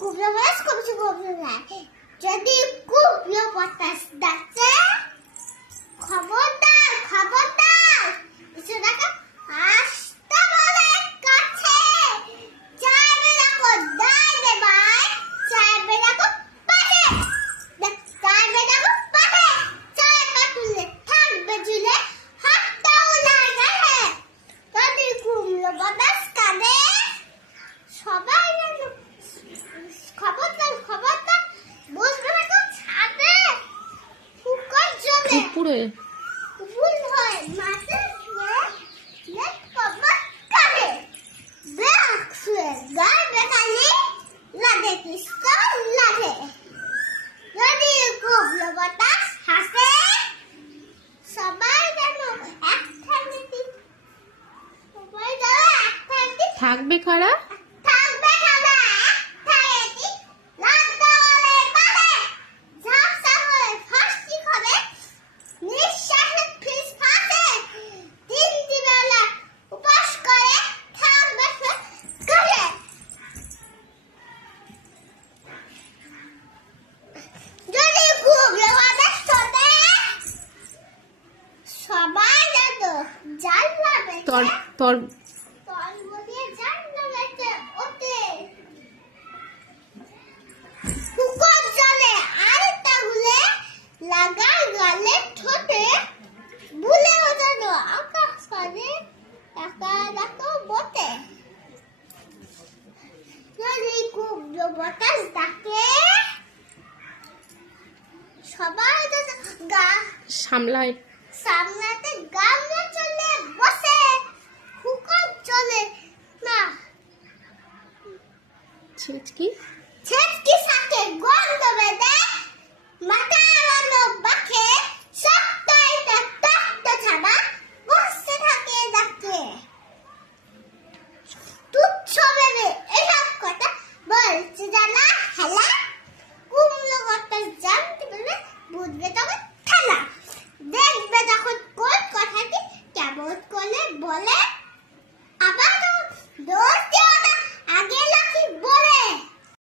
কুমড়ো বাতাস কমছে কমছে না। যদি কুমড়ো বাতাস ডাকছে খবরদার খবরদার এসে দেখো আসতে বলে কাছে চাইবে দেখো দাঁড়ে ভাই চাইবে দেখো পাশে চাইবে দেখো পাশে চাইবে তুলে থাকবে ঝুলে হাতটাও লাগে যদি কুমড়ো বাতাস কাঁদে সবাই খবরদার খবরদার বুঝবে না তো ছাদে ফুকর জলে পুরে ভুল হয় মাঝে লেট কবার কাটে ব্যাক সুয়ে গায় বেকালি লাগে পিস্তল লাগে যদি কুমড়ো বাতাস হাসে সবাই যেন এক থাকবে সবাই যেন এক থাকবে থাকবে খাড়া থাকবে খাবে থাকবে লাগলে পাবে ঝাপসা হয়ে ফাঁসি খাবে নিঃশ্বাসে ফিস ফাঁসে দিন দিবেলা উপাস করে থাকবে করে যদি কুমড়ো বাতাস ছোটে সবাই যেত জাল লাবে তোর তোর তল বলিয়ে জাল লাবে ওতে ফুকর জলে আরেকটা গুলে লাগায় গালে ঠোঁটে ভুলে ওঠানো আকাশ পানে টাকা রাখো বটে যদি কুমড়ো বাতাস ডাকে সবাই যদি গা সামলায় সামলাতে গামলা চলে বসে ফুকর চলে না ছিচকি ছেটকি সাথে গন্ধ বেঁধে মাথা আলো বাঁকে